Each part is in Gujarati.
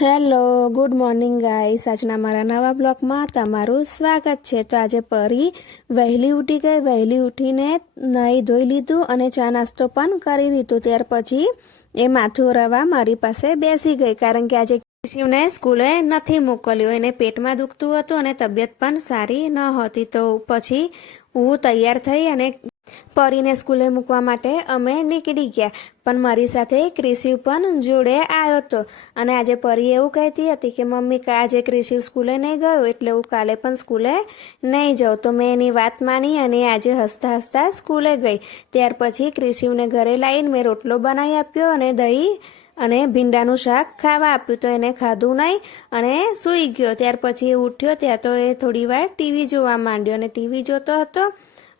હેલો ગુડ મોર્નિંગ ગાઈસ, આજના મારા નવા બ્લોગમાં તમારું સ્વાગત છે। તો આજે પરી વહેલી ઉઠી ગઈ। વહેલી ઉઠીને નાહી ધોઈ લીધું અને ચા નાસ્તો પણ કરી લીધું। ત્યાર પછી એ માથું રવા મારી પાસે બેસી ગઈ, કારણ કે આજે શિવને સ્કૂલે નથી મોકલ્યો। એને પેટમાં દુખતું હતું અને તબિયત પણ સારી ન હતી। તો પછી હું તૈયાર થઈ અને પરીને સ્કૂલે મૂકવા માટે અમે નીકળી ગયા, પણ મારી સાથે ક્રિશિવ પણ જોડે આવ્યો હતો। અને આજે પરી એવું કહેતી હતી કે મમ્મી આજે ક્રિશિવ સ્કૂલે નહીં ગયો, એટલે હું કાલે પણ સ્કૂલે નહીં જાઉં। તો મેં એની વાત માની અને આજે હસતા હસતા સ્કૂલે ગઈ। ત્યાર પછી ક્રિશિવને ઘરે લાવીને મેં રોટલો બનાવી આપ્યો અને દહીં અને ભીંડાનું શાક ખાવા આપ્યું, તો એને ખાધું નહીં અને સૂઈ ગયો। ત્યાર પછી એ ઉઠ્યો ત્યાં તો એ થોડી વાર ટીવી જોવા માંડ્યો અને ટીવી જોતો હતો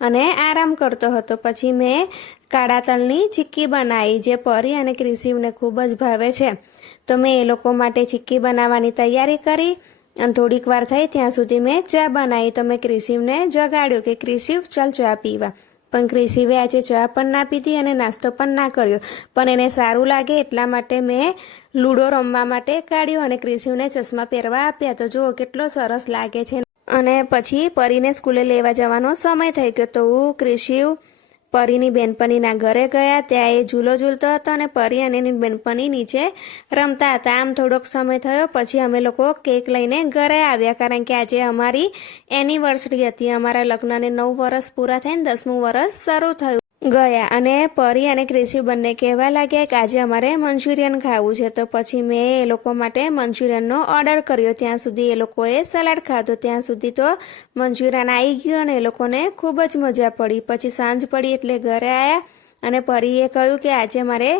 અને આરામ કરતો હતો। પછી મેં કાળા તલની ચીક્કી બનાવી, જે પરી અને ક્રિશિવને ખૂબ જ ભાવે છે। તો મેં એ લોકો માટે ચીક્કી બનાવવાની તૈયારી કરી અને થોડીક વાર થઈ ત્યાં સુધી મેં ચા બનાવી। તો મેં ક્રિશિવને જગાડ્યો કે ક્રિશિવ ચાલ ચા પીવા, પણ ક્રિશિવે આજે ચા પણ ના પીધી અને નાસ્તો પણ ના કર્યો। પણ એને સારું લાગે એટલા માટે મેં લૂડો રમવા માટે કાઢ્યો અને ક્રિશિવને ચશ્મા પહેરવા આપ્યા। તો જુઓ કેટલો સરસ લાગે છે। અને પછી પરીને સ્કૂલે લેવા જવાનો સમય થઈ ગયો, તો હું ક્રિશિવ પરીની બેનપણીના ઘરે ગયા। ત્યાં એ ઝૂલો ઝૂલતો હતો અને પરી અને એની બેનપણી નીચે રમતા હતા। આમ થોડોક સમય થયો પછી અમે લોકો કેક લઈને ઘરે આવ્યા, કારણ કે આજે અમારી એનિવર્સરી હતી। અમારા લગ્નને 9 વર્ષ પૂરા થઈને 10મું વર્ષ શરૂ થયું ગયા। અને પરી અને ક્રિશિવ બંને કહેવા લાગ્યા કે આજે અમારે મંચુરિયન ખાવું છે। તો પછી મેં એ લોકો માટે મંચુરિયનનો ઓર્ડર કર્યો। ત્યાં સુધી એ લોકોએ સલાડ ખાધો, ત્યાં સુધી તો મંચુરિયન આવી ગયું અને એ લોકોને ખૂબ જ મજા પડી। પછી સાંજ પડી એટલે ઘરે આવ્યા અને પરીએ કહ્યું કે આજે મારે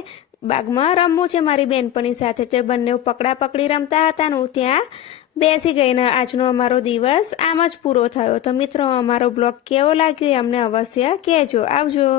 બાગમાં રમવું છે મારી બેનપણી સાથે। તો બંને પકડા પકડી રમતા હતા અને હું ત્યાં બેસી ગઈ ને આજનો અમારો દિવસ આમ જ પૂરો થયો। તો મિત્રો, અમારો બ્લોગ કેવો લાગ્યો એ અમને અવશ્ય કહેજો। આવજો।